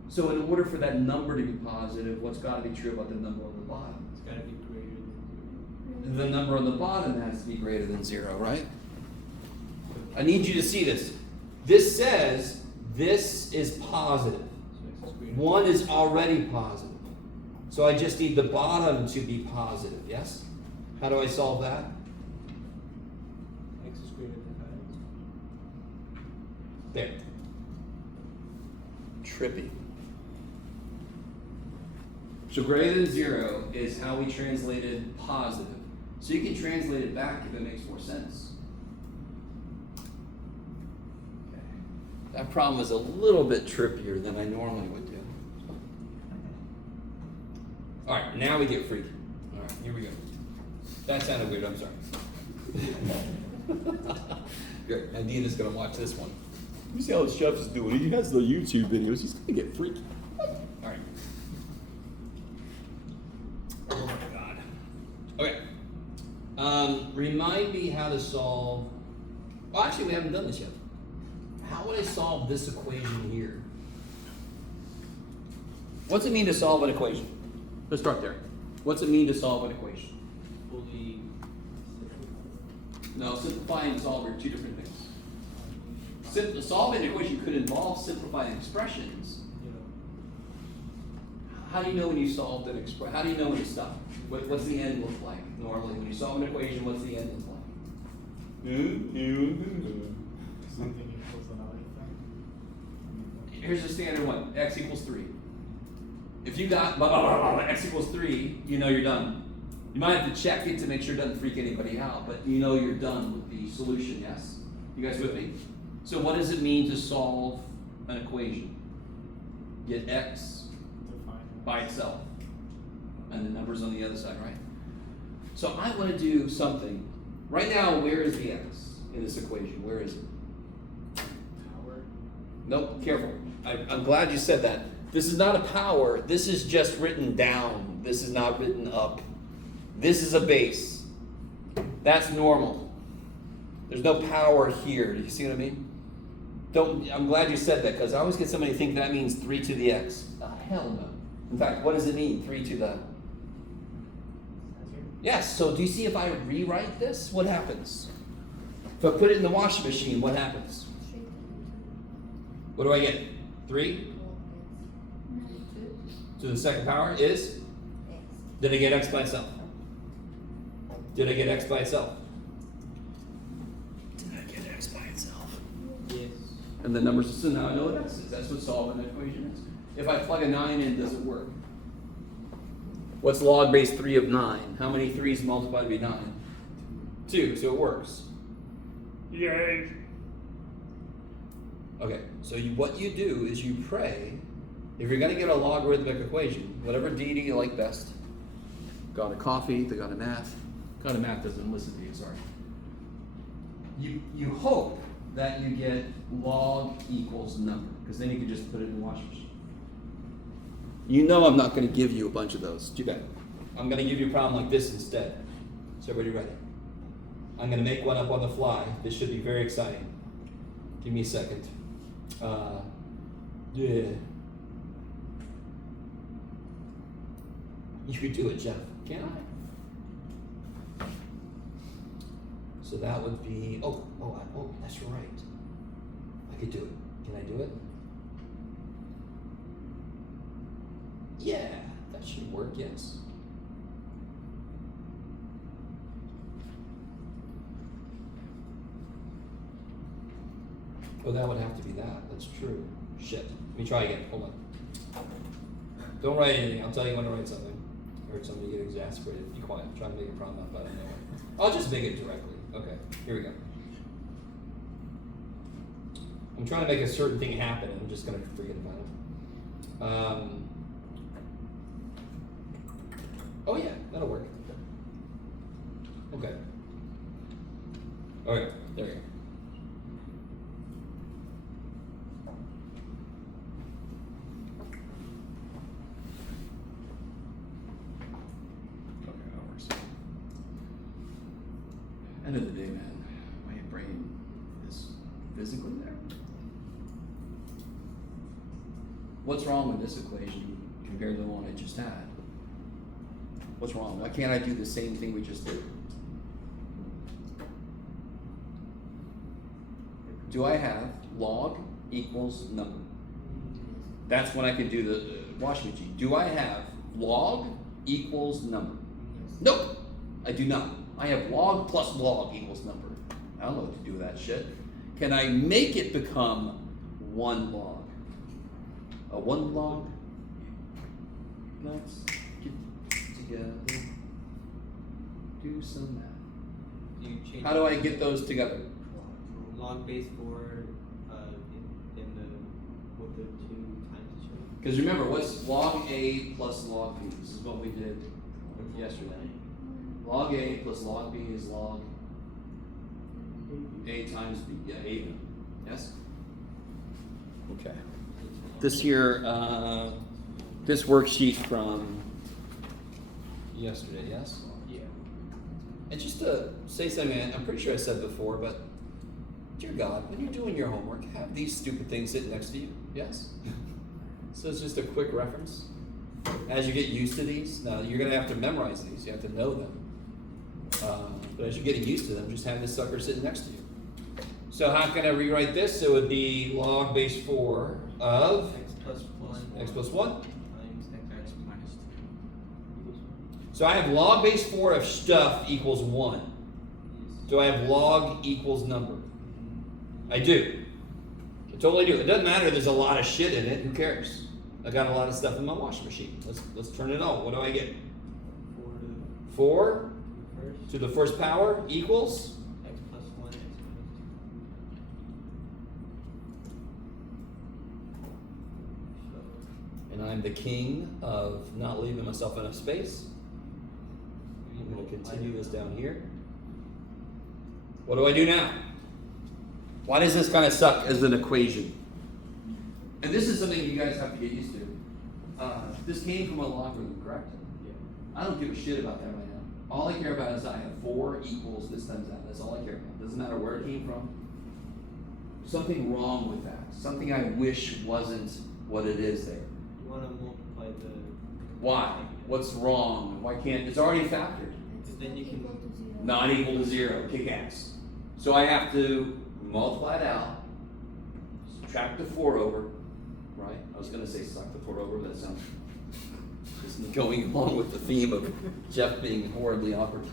So in order for that number to be positive, what's got to be true about the number on the bottom? It's gotta be greater than The number on the bottom has to be greater than 0, right? I need you to see this. This says this is positive. 0. So x is greater. 1 is already positive. So I just need the bottom to be positive, yes? How do I solve that? X is greater than 5. There. Trippy. So greater than 0 is how we translated positive. So you can translate it back if it makes more sense. Okay. That problem is a little bit trippier than I normally would do. All right, now we get freaky. All right, here we go. That sounded weird, I'm sorry. Good, Adina's gonna watch this one. You see how the chef is doing? He has the YouTube videos. He's gonna get freaky. All right. Oh my God. Okay. Remind me how to solve. Well, actually, we haven't done this yet. How would I solve this equation here? What's it mean to solve an equation? Let's start there. What's it mean to solve an equation? Fully No, simplify and solve are two different things. Solving an equation could involve simplifying expressions. How do you know when you solved an expression? How do you know when you stop? What's the end look like normally? When you solve an equation, what's the end look like? Something equals another thing. Here's the standard one, x equals 3. If you got blah, blah, blah, blah, x equals 3, you know you're done. You might have to check it to make sure it doesn't freak anybody out, but you know you're done with the solution, yes? You guys with me? So what does it mean to solve an equation? Get x Define by itself. And the numbers on the other side, right? So I want to do something. Right now, where is the x in this equation? Where is it? power. Nope, careful. I'm glad you said that. This is not a power. This is just written down. This is not written up. This is a base. That's normal. There's no power here. Do you see what I mean? I'm glad you said that, because I always get somebody to think that means 3 to the x. Hell no. In fact, what does it mean, 3 to the? Yes, so do you see if I rewrite this, what happens? If I put it in the washing machine, what happens? What do I get? 3 to the second power is? Did I get x by itself? Did I get x by itself? Did I get x by itself? Yes. And the numbers, so now I know what x is. That's what solving an equation is. If I plug a 9 in, does it work? What's log base 3 of 9? How many 3's multiplied by 9? 2, so it works. Yay! Okay, so what you do is you pray, if you're going to get a logarithmic equation, whatever deity you like best, God of coffee, the God of math. God of math doesn't listen to you, sorry. You hope that you get log equals number, because then you can just put it in the washing machine. You know I'm not going to give you a bunch of those. Too bad. I'm going to give you a problem like this instead. So everybody ready? I'm going to make one up on the fly. This should be very exciting. Give me a second. Yeah. You could do it, Jeff. Can I? So that would be, oh, that's right. I could do it. Can I do it? Yeah, that should work, yes. Oh, that would have to be that. That's true. Shit. Let me try again. Hold on. Don't write anything. I'll tell you when to write something. I heard somebody get exasperated. Be quiet. I'm trying to make a problem up out of nowhere. I'll just make it directly. Okay. Here we go. I'm trying to make a certain thing happen. I'm just going to forget about it. Oh yeah, that'll work. Okay. Okay, there we go. Okay, that works. End of the day, man, my brain is physically there. What's wrong with this equation compared to the one I just had? What's wrong? Why can't I do the same thing we just did? Do I have log equals number? That's when I can do the washing machine. Do I have log equals number? Nope, I do not. I have log plus log equals number. I don't know what to do with that shit. Can I make it become one log? A one log? Let's get together. Do some math. You change How do I get those together? log base 4 in the with the 2 times each other? Because remember, what's log A plus log B? This is what we did yesterday. Log A plus log B is log A times B. Yeah, A. Yes? Okay. This here, this worksheet from yesterday, yes? Yeah. And just to say something I'm pretty sure I said before, but dear God, when you're doing your homework, have these stupid things sitting next to you, yes? So it's just a quick reference. As you get used to these, now you're gonna have to memorize these, you have to know them. But as you're getting used to them, just have this sucker sitting next to you. So how can I rewrite this? So it would be log base 4 of X plus 1 x plus 1. times x minus 2 equals 1. So I have log base 4 of stuff equals 1. Yes. Do I have log equals number? I do. I totally do. It doesn't matter. There's a lot of shit in it. Who cares? I got a lot of stuff in my washing machine. Let's turn it on. What do I get? 4 First, to the first power equals x plus 1 x minus 2. So, and I'm the king of not leaving myself enough space. I'm going to continue this down here. What do I do now? Why does this kind of suck as an equation? And this is something you guys have to get used to. This came from a logarithm, correct? yeah. I don't give a shit about that right now. All I care about is I have 4 equals this times that. That's all I care about. Doesn't matter where it came from. Something wrong with that. Something I wish wasn't what it is there. You want to multiply the. Why? What's wrong? Why can't, it's already factored. Then you can. Not equal to 0, kick ass. So I have to multiply it out, subtract the 4 over, right? I was gonna say suck the 4 over, but that sounds just going along with the theme of Jeff being horribly awkward.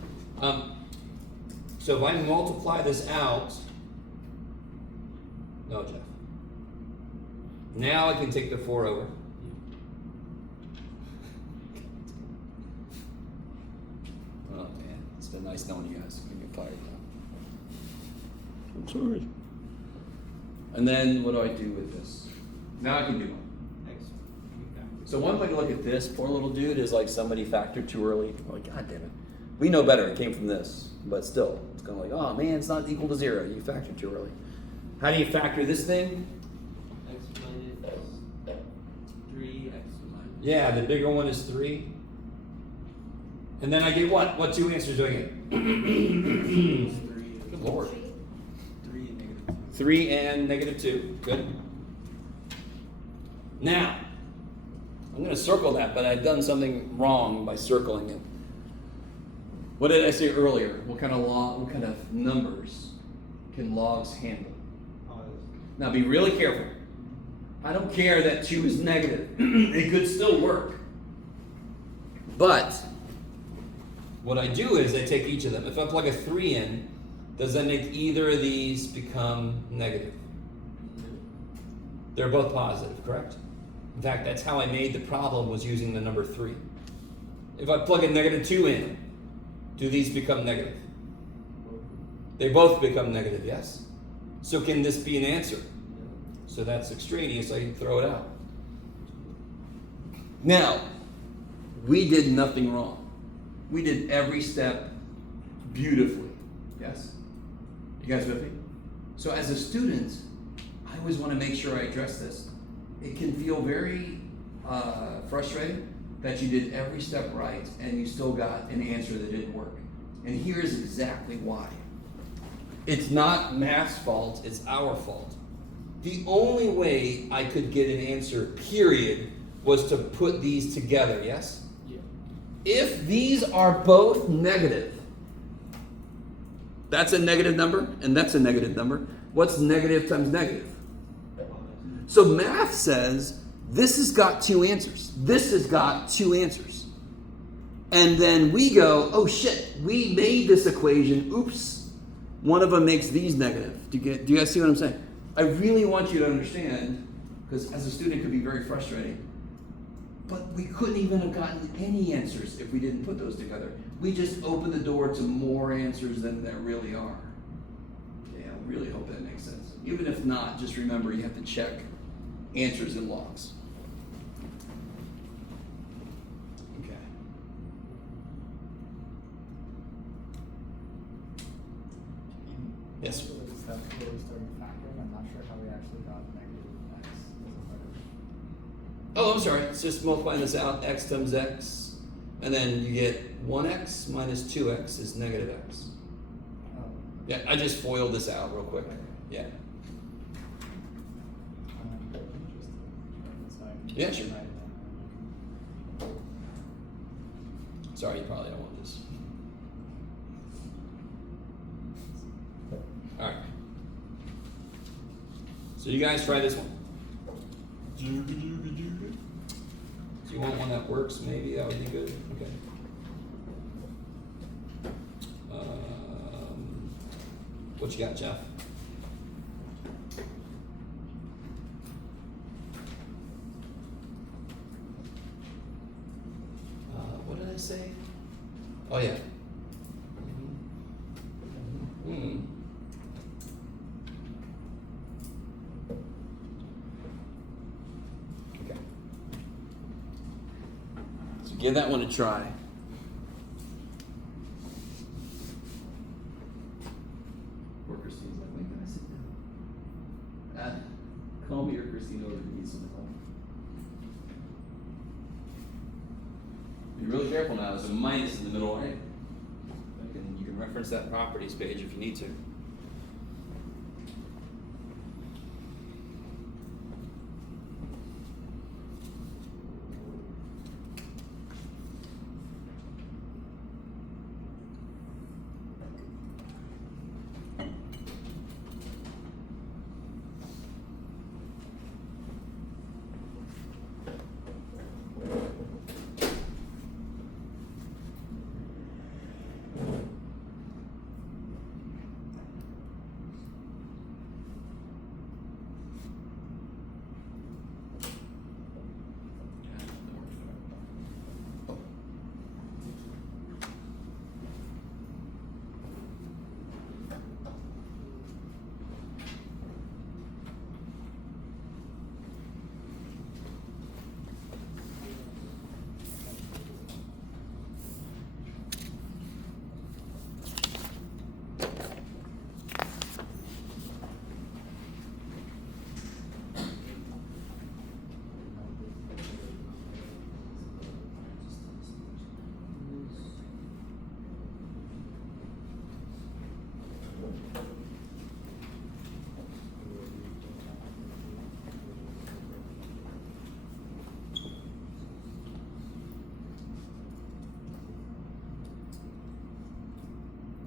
So if I multiply this out, no, Jeff. Now I can take the 4 over. Oh man, it's been nice knowing you guys. I'm getting fired now. I'm sorry. And then what do I do with this? Now I can do one. X. So one way to look at this poor little dude is like somebody factored too early. Like, God damn it. We know better. It came from this. But still, it's kind of like, oh man, it's not equal to 0. You factored too early. How do you factor this thing? X minus 3 x minus. Yeah, the bigger one is 3. And then I get what? What 2 answers do I get? 3. Good Lord. 3 and negative 2. 3 and negative 2. Good. Now, I'm going to circle that, but I've done something wrong by circling it. What did I say earlier? What kind of numbers can logs handle? Now be really careful. I don't care that 2 is negative. It could still work. But what I do is I take each of them. If I plug a 3 in, does that make either of these become negative? They're both positive, correct? In fact, that's how I made the problem, was using the number 3. If I plug a -2 in, do these become negative? They both become negative, yes? So can this be an answer? So that's extraneous, I can throw it out. Now, we did nothing wrong. We did every step beautifully, yes? You guys with me? So as a student, I always want to make sure I address this. It can feel very frustrating that you did every step right and you still got an answer that didn't work. And here's exactly why. It's not math's fault, it's our fault. The only way I could get an answer, period, was to put these together, yes? Yeah. If these are both negative, that's a negative number and that's a negative number. What's negative times negative? So math says this has got 2 answers. This has got 2 answers. And then we go, oh shit, we made this equation, oops. One of them makes these negative. Do you guys see what I'm saying? I really want you to understand, because as a student it could be very frustrating, but we couldn't even have gotten any answers if we didn't put those together. We just opened the door to more answers than there really are. Yeah, I really hope that makes sense. Even if not, just remember you have to check answers and logs. Okay. Yes. For the step where we started factoring, I'm not sure how we actually got -x as a part of it. Oh, I'm sorry. It's just multiplying this out, x times x, and then you get 1x minus 2x is negative x. Oh. Yeah, I just foiled this out real quick. Yeah. Yeah, sure. Sorry, you probably don't want this. All right. So you guys try this one. Do you want one that works? Maybe that would be good. Okay. What you got, Jeff? What did I say? Oh yeah. Okay. So give that one a try. Poor Christine's like, when can I sit down? Call me or Christine over to need some help. Be really careful now. There's a minus in the middle, right? You can reference that properties page if you need to.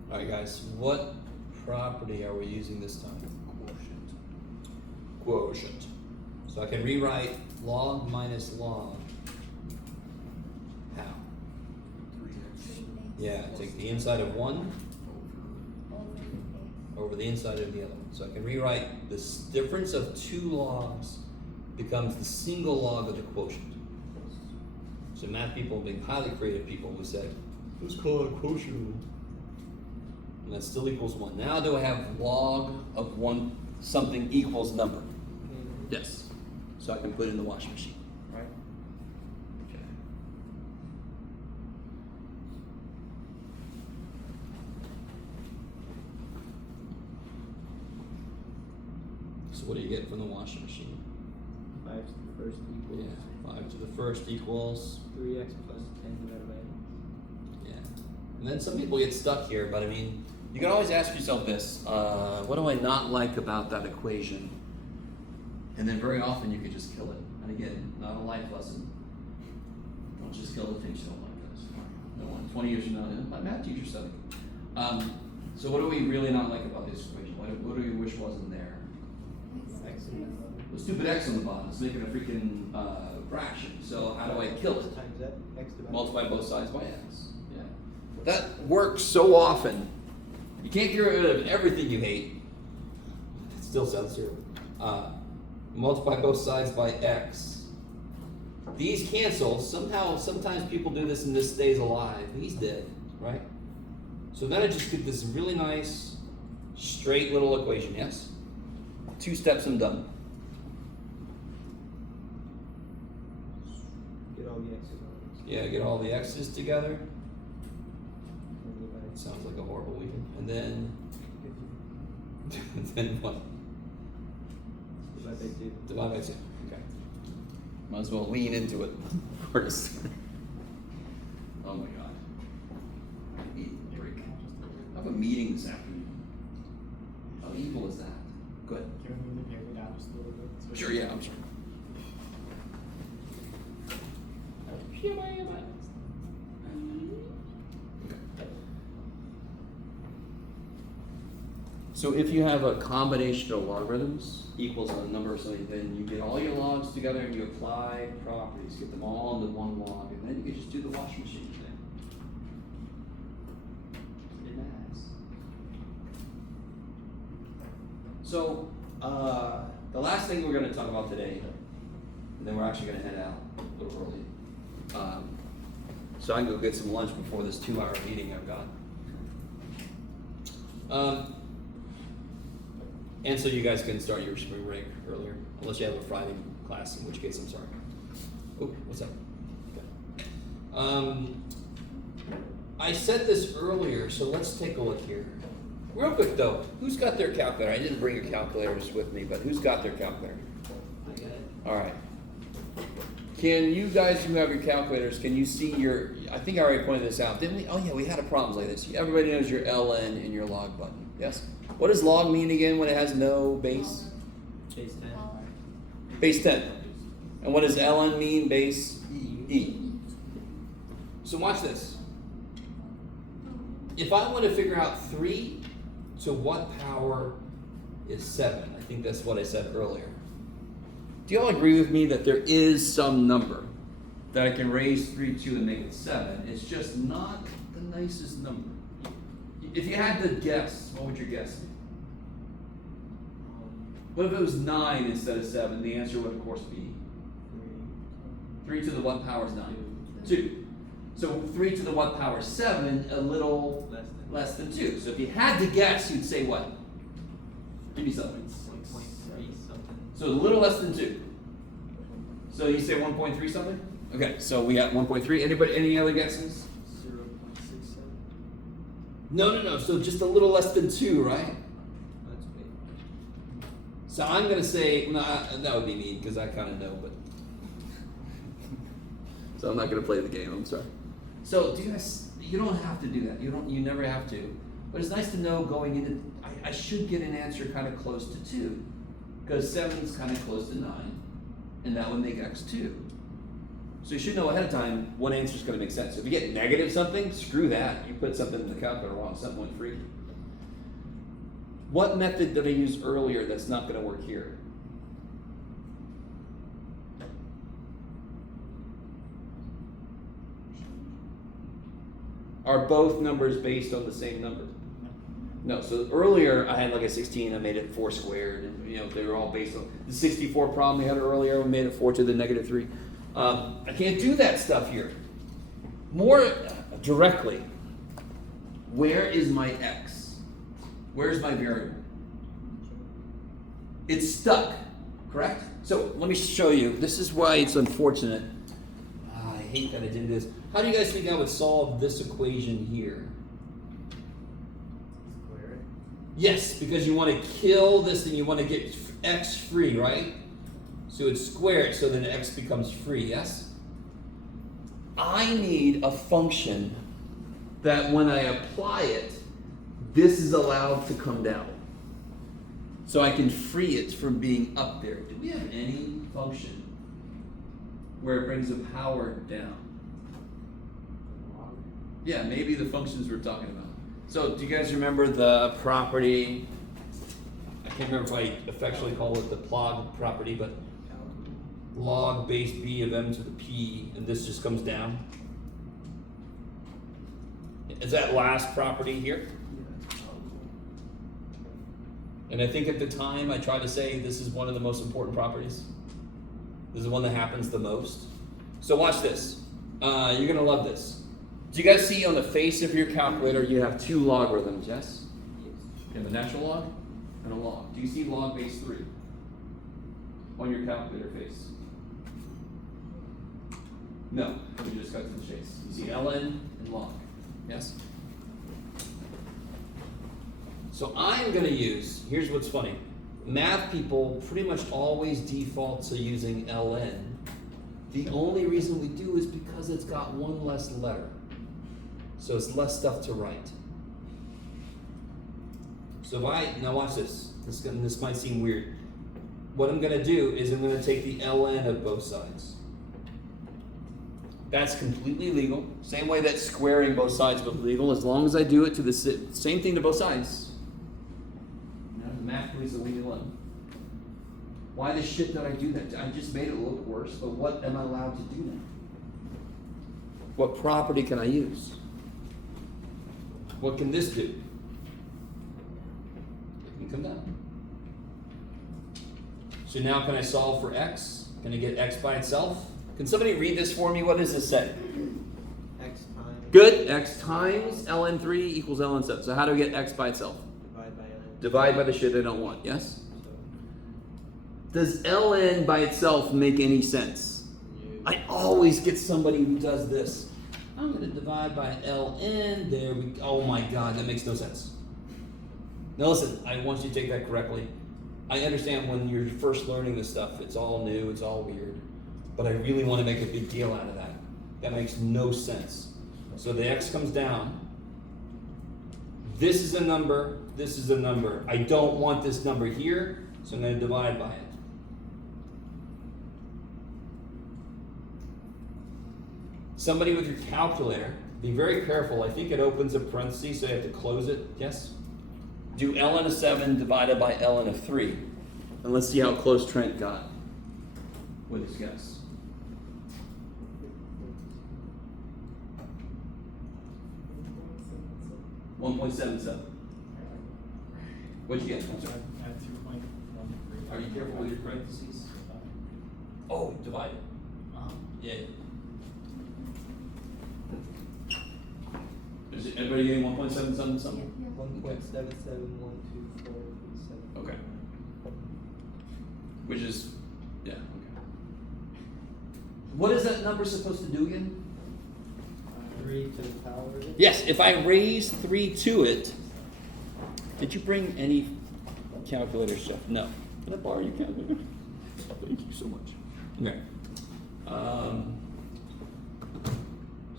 All right, guys, what property are we using this time? Quotient. So I can rewrite log minus log. How? Yeah, take the inside of one over the inside of the other one. So I can rewrite this difference of 2 logs becomes the single log of the quotient. So math people, being highly creative people, who said, let's call it a quotient. And that still equals 1. Now do I have log of 1 something equals number? Yes. So I can put it in the washing machine, right? Okay. So what do you get from the washing machine? 5 to the first equals. Yeah, 5 to the first equals. 3x plus 10 divided by 8. Yeah. And then some people get stuck here, but I mean, you can always ask yourself this, what do I not like about that equation? And then very often you could just kill it. And again, not a life lesson. Don't just kill the things you don't like, guys. No one, 20 years from now, my math teacher said it. So what do we really not like about this equation? What do we wish wasn't there? The stupid x on the bottom. It's making a freaking fraction. So how do I kill it? Times that, x divided Multiply both sides by x. Yeah. That works so often. You can't get rid of everything you hate. It still sounds zero. Multiply both sides by x. These cancel. Sometimes people do this and this stays alive. He's dead, right? So then I just get this really nice, straight little equation, yes? 2 steps and done. Get all the x's on it. Yeah, get all the x's together. Sounds like a horrible weekend. And then, then what? Divide by 2. Divide by 2. Okay. Might as well lean into it first. Oh my god. I need a break. I have a meeting this afternoon. How evil is that? Go ahead. Can we move the paper down just a little bit? So Sure, yeah, I'm sure. So if you have a combination of logarithms equals a number or something, then you get all your logs together and you apply properties, get them all into one log, and then you can just do the washing machine thing. Pretty nice. So the last thing we're going to talk about today, and then we're actually going to head out a little early, so I can go get some lunch before this 2-hour meeting I've got. And so you guys can start your spring break earlier, unless you have a Friday class, in which case I'm sorry. Oh, what's that? Okay. I said this earlier, so let's take a look here. Real quick though, who's got their calculator? I didn't bring your calculators with me, but who's got their calculator? I got it. All right. Can you guys who have your calculators, can you see your, I think I already pointed this out, didn't we? Oh yeah, we had a problem like this. Everybody knows your ln and your log button, yes? What does log mean again when it has no base? Base 10. Base 10. And what does ln mean? Base e. So watch this. If I want to figure out 3 to what power is 7, I think that's what I said earlier. Do you all agree with me that there is some number that I can raise 3 to and make it 7? It's just not the nicest number. If you had to guess, what would your guess be? What if it was 9 instead of 7? The answer would of course be 3 to the what power is 9? 2. So 3 to the what power is 7, a little less than 2. So if you had to guess, you'd say what? Give me something. 1.3 something. So a little less than 2. So you say 1.3 something? Okay, so we got 1.3. Anybody, any other guesses? 0.67. No. So just a little less than 2, right? That's big. So I'm going to say, no, that would be mean because I kind of know, but. So I'm not going to play the game, I'm sorry. So do you guys, you don't have to do that. You never have to. But it's nice to know going into, I should get an answer kind of close to 2. Because 7 is kind of close to 9. And that would make x 2. So you should know ahead of time what answer is going to make sense. So if you get negative something, screw that. You put something in the calculator wrong, something went free. What method did I use earlier that's not going to work here? Are both numbers based on the same number? No, so earlier I had like a 16, I made it 4 squared, and you know, they were all based on the 64 problem we had earlier, we made it 4 to the negative 3. I can't do that stuff here. More directly, where is my x? Where's my variable? It's stuck, correct? So let me show you. This is why it's unfortunate. I hate that I did this. How do you guys think I would solve this equation here? Square it. Yes, because you want to kill this and you want to get x free, right? So it's squared so then x becomes free, yes? I need a function that when I apply it, this is allowed to come down. So I can free it from being up there. Do we have any function where it brings the power down? Yeah, maybe the functions we're talking about. So do you guys remember the property? I can't remember if I affectionately call it the plog property, but log base b of m to the p, and this just comes down. Is that last property here? And I think at the time I tried to say this is one of the most important properties. This is the one that happens the most. So watch this. You're gonna love this. Do you guys see on the face of your calculator you have 2 logarithms, yes? You have a natural log and a log. Do you see log base 3 on your calculator face? No, we just got to the chase. You see ln and log, yes? So I'm going to use, here's what's funny. Math people pretty much always default to using ln. The only reason we do is because it's got one less letter. So it's less stuff to write. So now watch this. This might seem weird. What I'm going to do is I'm going to take the ln of both sides. That's completely legal. Same way that squaring both sides was legal, as long as I do it to the same thing to both sides. The math police will leave me alone. Why the shit did I do that? I just made it look worse, but what am I allowed to do now? What property can I use? What can this do? It can come down. So now can I solve for x? Can I get x by itself? Can somebody read this for me? What does this say? X times. Good. X times ln3 equals ln7. So how do we get x by itself? Divide by ln. Divide by the shit I don't want, yes? So, Does ln by itself make any sense? I always get somebody who does this. I'm going to divide by ln. There we go. Oh my God, that makes no sense. Now listen, I want you to take that correctly. I understand when you're first learning this stuff, it's all new, it's all weird. But I really want to make a big deal out of that. That makes no sense. So the x comes down. This is a number, this is a number. I don't want this number here, so I'm going to divide by it. Somebody with your calculator, be very careful. I think it opens a parenthesis, so you have to close it. Yes? Do ln of 7 divided by ln of 3. And let's see how close Trent got with his guess. 1.77. What'd you get? I'm sorry. At 2.13. Are you careful with your parentheses? Oh, divide it. Yeah. Is everybody getting 1.77 something? 1.771247. Okay. Which is, yeah, okay. What is that number supposed to do again? 3 to the power of it. Yes, if I raise 3 to it, did you bring any calculator stuff? No. Can I borrow your calculator? Thank you so much. Okay.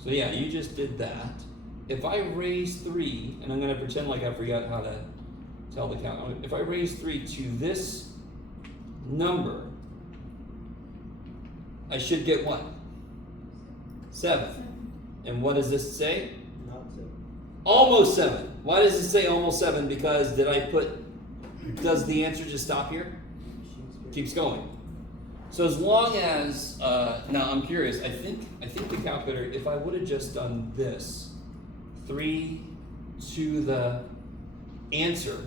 So yeah, you just did that. If I raise 3, and I'm going to pretend like I forgot how to tell the calculator. If I raise 3 to this number, I should get what? 7. And what does this say? Not 7. Almost 7. Why does it say almost 7? Because does the answer just stop here? Keeps going. So as long as, now I'm curious, I think the calculator, if I would have just done this, 3 to the answer.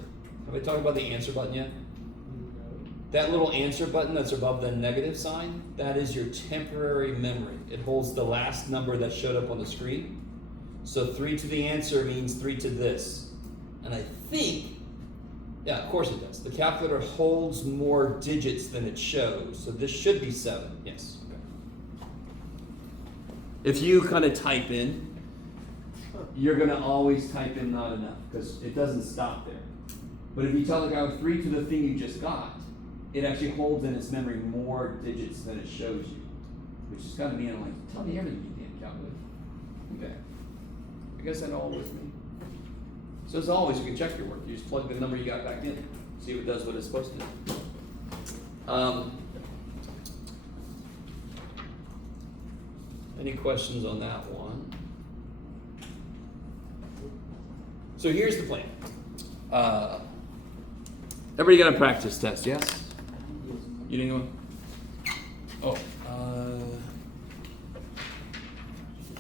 Have I talked about the answer button yet? No. That little answer button that's above the negative sign, that is your temporary memory. It holds the last number that showed up on the screen. So 3 to the answer means 3 to this. And I think, yeah, of course it does. The calculator holds more digits than it shows. So this should be 7. Yes. Okay. If you kind of type in, you're going to always type in not enough because it doesn't stop there. But if you tell the guy 3 to the thing you just got, it actually holds in its memory more digits than it shows you, which is kind of mean. I'm like, tell me everything you can calculate. Okay. I guess that all with me. So as always, you can check your work. You just plug the number you got back in, see if it does what it's supposed to do. Any questions on that one? So here's the plan. Everybody got a practice test, yes? You didn't go? Oh,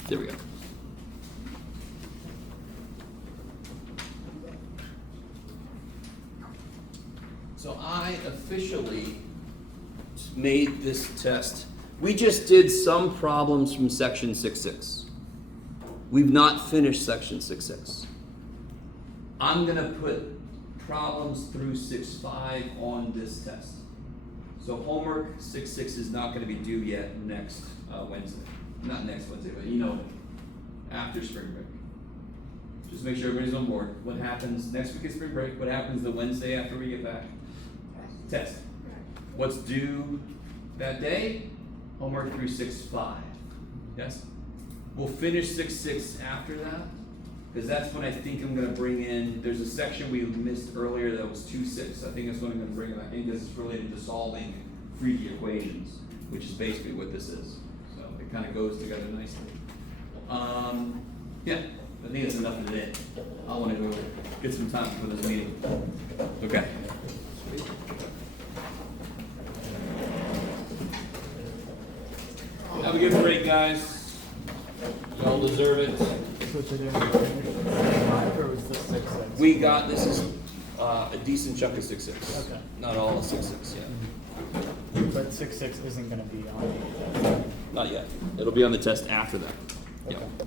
there we go. So I officially made this test. We just did some problems from section 6.6. We've not finished section 6.6. I'm gonna put problems through 6.5 on this test. So homework 6.6 is not gonna be due yet next Wednesday. Not next Wednesday, but after spring break. Just make sure everybody's on board. What happens next week is spring break? What happens the Wednesday after we get back? Test. What's due that day? Homework through 6.5. Yes? We'll finish 6.6 after that, because that's when I think I'm going to bring in, there's a section we missed earlier that was 2.6. I think that's when I'm going to bring back in because it's related to solving 3D equations, which is basically what this is. So it kind of goes together nicely. Yeah, I think that's enough of today. I want to go get some time for this meeting. Okay. Have a good break, guys. Y'all deserve it. So today we finished 5 or was this 6.6? We got, this is a decent chunk of 6.6. Okay. Not all of 6.6 yet. But 6.6 isn't going to be on the test. Not yet. It'll be on the test after that. Okay. Yeah.